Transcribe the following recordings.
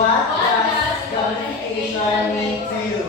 What does gamification mean to you?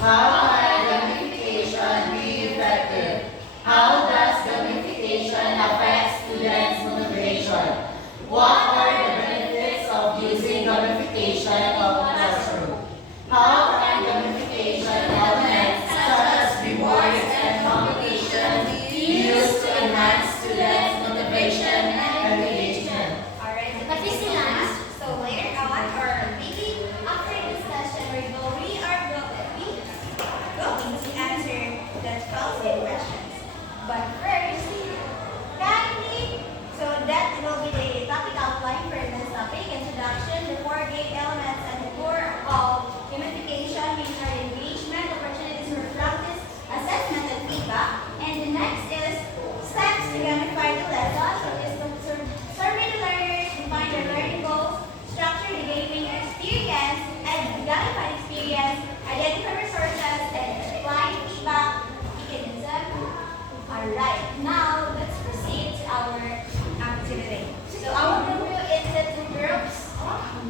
How can gamification be effective? How does gamification affect students' motivation? What are the benefits of using gamification in a classroom? How can gamification elements such as rewards and competition be used to enhance students' motivation and engagement? Alright, so this is last. So later on, or maybe after this session, we are going to answer the 12 questions. But first, so that will be the topic outline for this topic: introduction, the 4 game elements, and the core of gamification, which are engagement, opportunities for practice, assessment, and feedback. And the next is steps to gamify the lesson, which is to survey the learners, define their learning goals, structure the gaming experience, and the gamified experience, identify resources, and apply feedback mechanism. Alright, now let's proceed to our activity. So I will group you into 2 groups. Alright.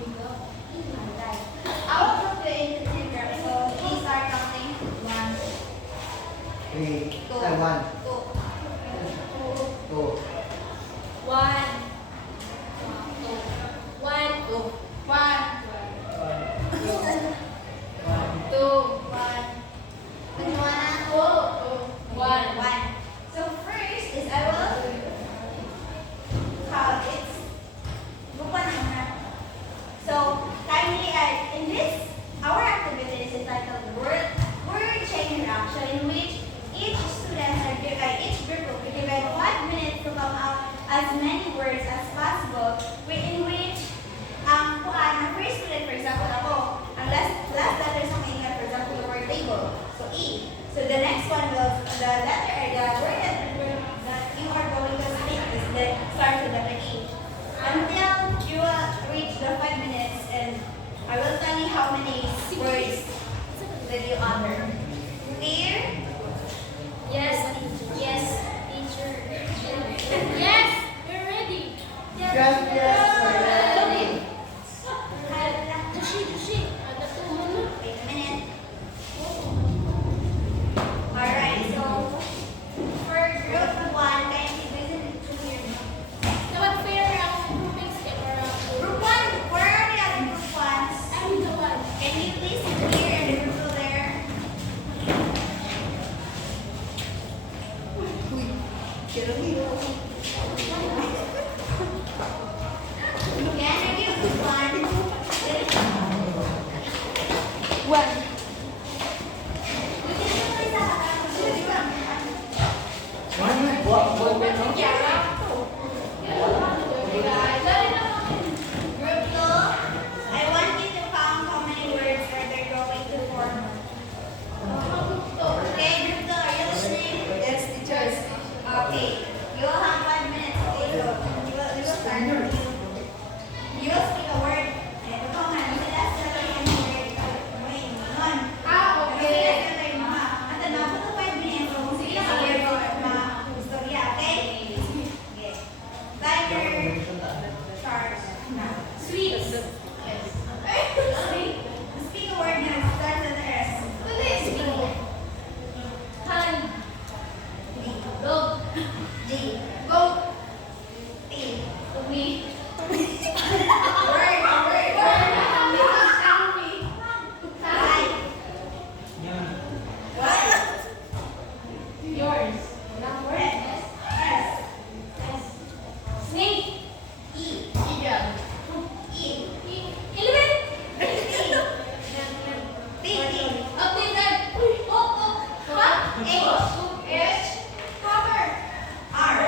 I will group you into 2 groups. So please start counting. 1, 3, 2, 1, 2, 2, 1, 2, 1, 1. So first is I will count it's group 1 muna. So kindly in this our activity is entitled word chain reaction, in which each student each group will be given 5 minutes to come out as many words as possible, in which ang first student, for example, ako, ang last letter sa mga, for example, the word table, so E. So the next one will, the letter or the word that you are going to speak is the starts with letter E. Until you will reach the 5 minutes, and I will tell you how many words that you utter. Clear? Yes, yes, teacher. Yes, we're ready. Yes, yes, we're ready. Wait a minute. Alright, so for group 1, kindly listen to your group 1. Where are the other group 1s? Can you please sit here and the group there? Again, review group 1. Group 2, I want you to count how many words are there going to form. Okay, group 2, are you listening? Yes, teachers. Okay, you will have 5 minutes. Okay, so we will start with you. You will speak a word. Ito po nga, nasa last letter yung word. Wait, nun. Okay. Nasa last letter yung mga. At ano, po 5 minutes. So, sige lang ang word na istorya, okay? Okay. Timer. Start. Sweets. Yes. Speak a word na. Start with the S. Speak. Hand. Dog. G. Goat. T. Me. Word. Hi. What? Yours. Number S. Snake. E. Eagle. E. Elephant. T. H. Cover. R.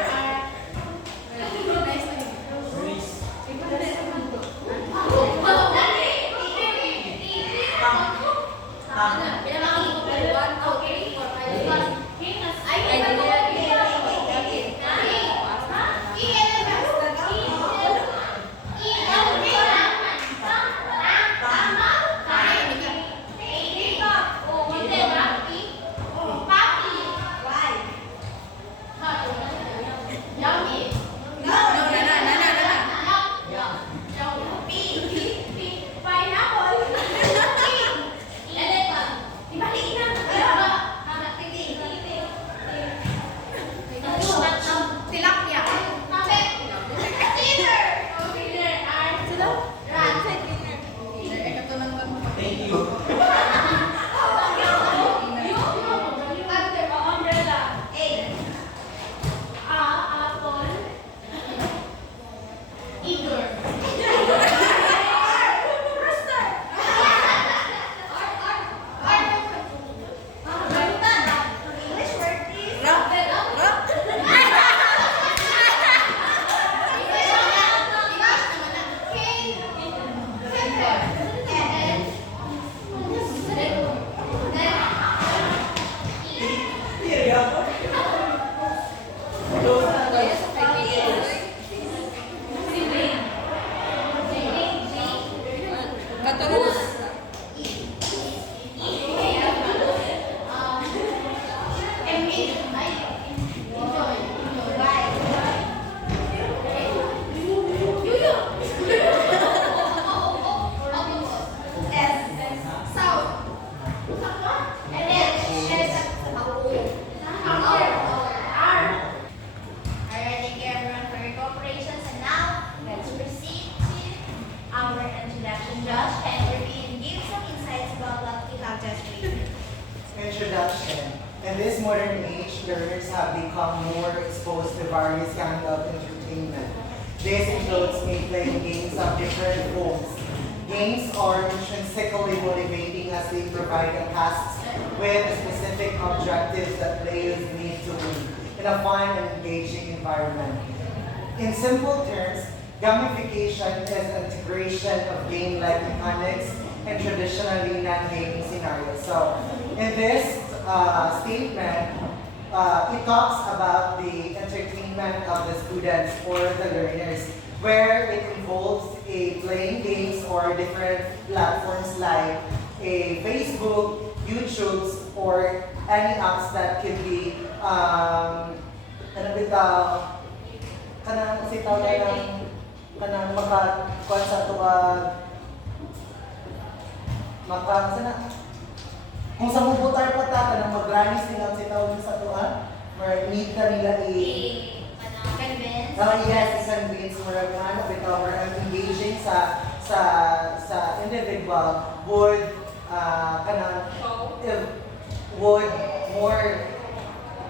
become more exposed to various kinds of entertainment. This includes playing games of different forms. Games are intrinsically motivating as they provide a task with specific objectives that players need to win in a fun and engaging environment. In simple terms, gamification is an integration of game-like mechanics and traditionally non-gaming scenarios. So, in this statement, it talks about the entertainment of the students or the learners, where it involves playing games or different platforms like Facebook, YouTube, or any apps that could be ano bitaw kanang sitaw na lang kanang makakuan sa tuwa sana kung sa mubutar pa ta kanang magranis nila sitaw sa tuwa where need ka nila convince. yes, convince mo rin ano bitaw or engaging sa individual would kanang would more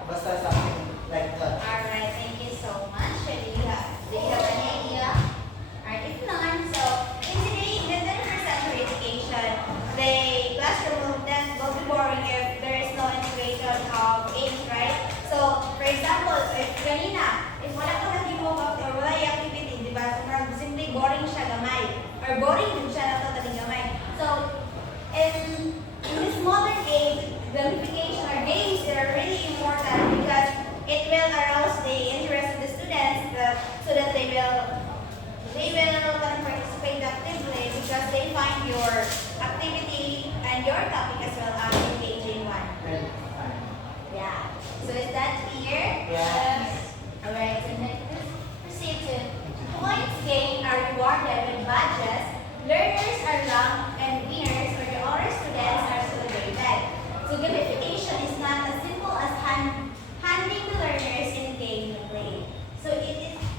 basta something like that. Alright, thank you so much. Do you have any idea? Alright, if not, so in today, in the 21st century education, the classroom will be boring if there is no integration of games, right? So, for example, if wala ka nag-imog or wala yung activity, di ba? So, simply boring siya gamay. Or boring din siya na totally gamay. So, in this modern age, gamification or games are really important because it will arouse the interest of the students so that they will participate actively because they find your activity and your topic as well as engaging one. Yeah. So is that clear? Yes. Alright, so let's proceed to points gained are rewarded with badges, learners are ranked, and winners or the honor students are celebrated. So gamification is not as simple as handing the learners in game to play. So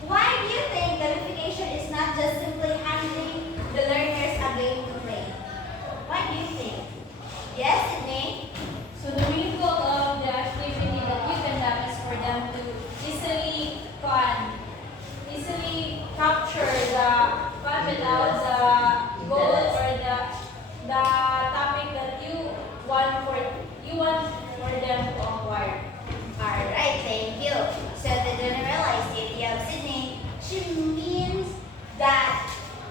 why do you think gamification is not just simply handing the learners a game to play? Why do you think? Yes, Sydney? So the main goal of the activity that you conduct is for them to easily capture the content out the goal or the topic that you want for them to acquire. Alright, thank you. So the generalized idea of Sydney, she means that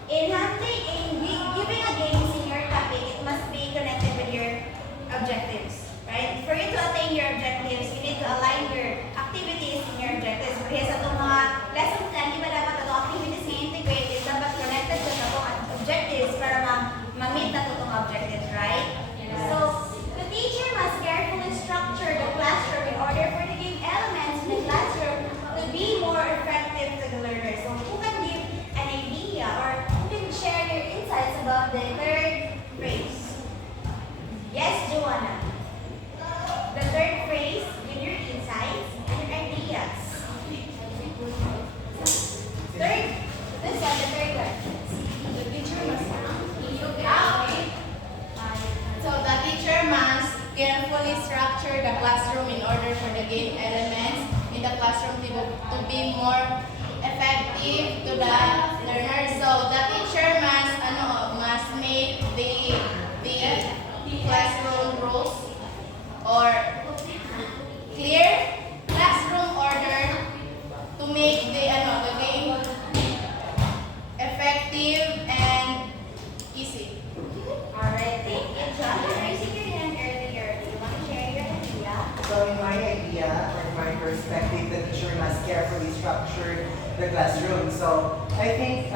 in giving a game in your topic, it must be connected with your objectives. Right? For you to attain your objectives, you need to align your activities in your objectives. Kaya sa itong mga lesson plan, di ba dapat itong activities na integrated, dapat connected sa itong objectives para ma-meet na itong objectives, right? Yes. So, the teacher must carefully structure the classroom in order for the game elements in the classroom to be more effective to the learners. So, who can give an idea or who can share your insights about the third phrase? Yes, Joanna. The third phrase, give your insights and your ideas. Third, this one, the third one. The teacher must okay. So the teacher must carefully structure the classroom in order for the game elements in the classroom to be more effective to the learners. So the teacher must make the classroom rules or clear classroom order to make the game effective and easy. Alright, thank you, John. You raised your hand earlier. Do you want to share your idea? So in my idea or my perspective, the teacher must carefully structure the classroom. So I think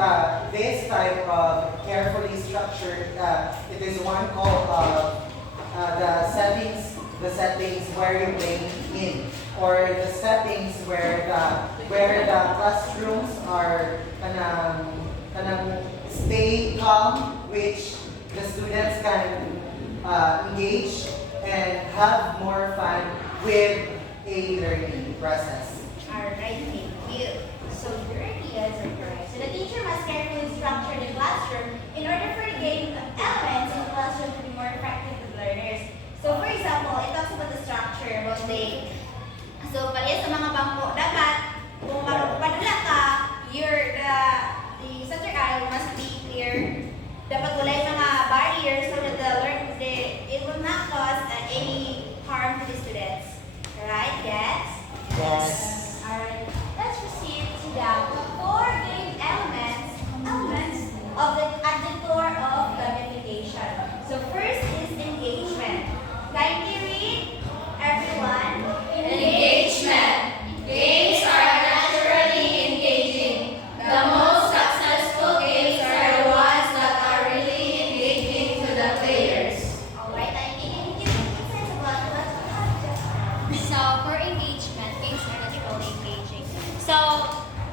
this type of carefully structured, it is one called the settings where you play in, or the settings where the classrooms are kanang stay calm, which the students can engage and have more fun with a learning process. Alright, thank you. So your ideas are correct. So the teacher must carefully structure the classroom in order for the game elements in the classroom to be more effective to learners. So for example, it talks about the structure, about the so para sa mga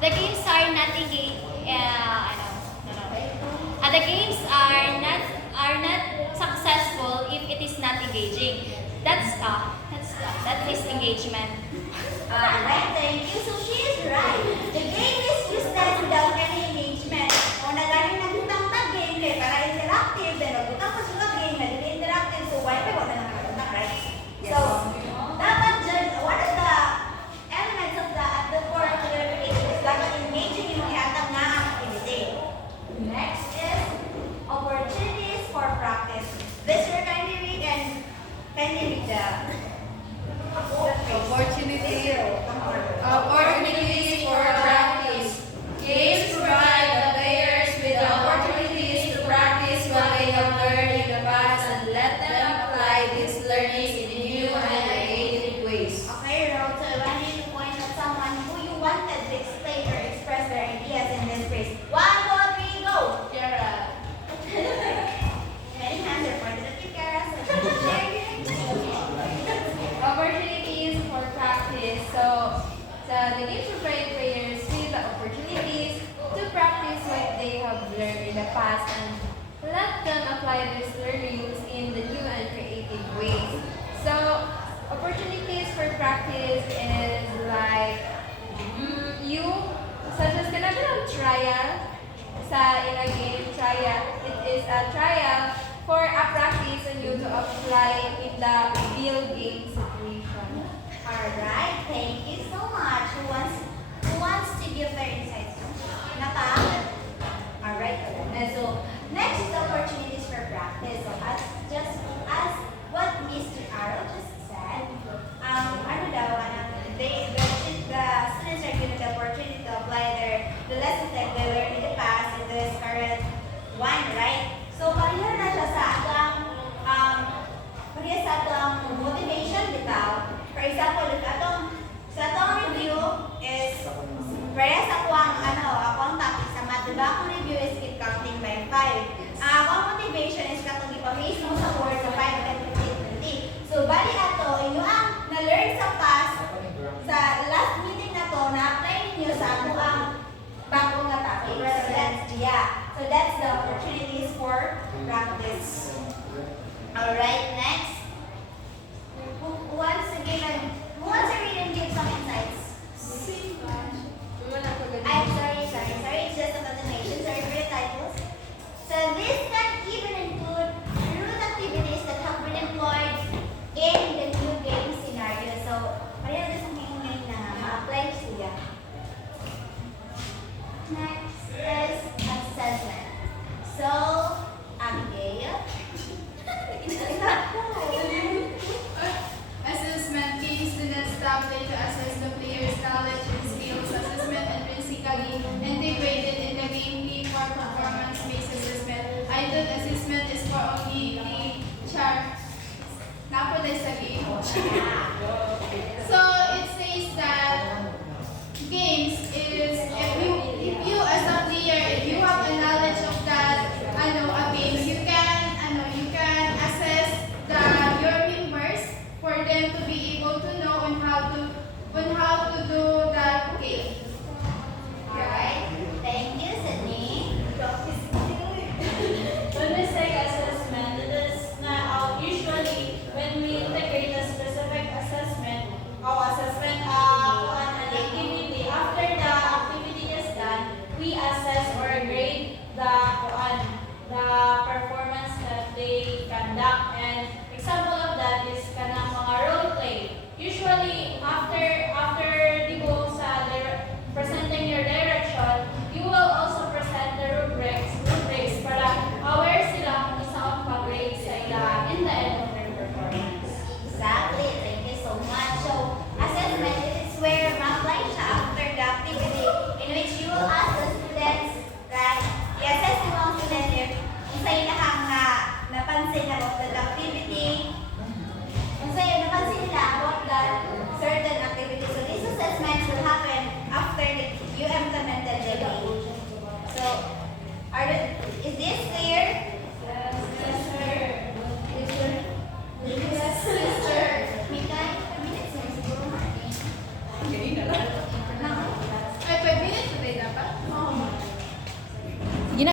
the games are not engaged. The games are not successful if it is not engaging. That is engagement. Alright, thank you. So she is right. The game is useless without any engagement. Kung nagaling nagbutang na game, para interactive, then nagbutang pa sila game, naging interactive, so why pa wala na nagbutang, right? So, dapat dyan, one of the elements of the core of the gamification is dapat engaging yung ihatag na activity. Next is opportunities for practice. This year, kindly read the Opportunities for practice. Games provide the players with the opportunities to practice what they have learned in the past and let them apply these learnings in new and creative ways. Okay, Rose, so I want you to point at someone who you wanted to explain or express their ideas in this phrase. 1, 2, 3, go! Kara. Many hands are pointed at you, Kara. So share your Opportunities for practice. So the games provide players with the opportunities to practice what they have learned in the past and let them apply these learnings in the new and creative ways. So opportunities for practice is like such as ganito ng trial in a game trial. It is a trial for a practice on you to apply in the real game situation. Alright, thank you so much. Who wants to give their insights? Naka? Alright, and so next is opportunities for practice. So as what Mr. Arrow just said, the students are given the opportunity to apply the lessons that they learned in the past in this current one, right? So pareho na siya sa atong motivation bitaw. For example, sa atong review is pareha sa akong topic sa math, diba? Akong review is keep counting by 5. Ang akong motivation is katong ipamaze mo sa board sa 5, 10, 15, 20. So bali ato, inyo ang na-learn sa past sa last meeting na to, na-apply ninyo sa ang bagong nga topic. So that's the opportunities for practice. Alright, next. Who wants to read and give some insights? I'm sorry, it's just a continuation. Sorry for the titles. So this can even include root activities that have been employed in the new game scenario. So, pareho na sa ngayon na ma-apply siya. Next.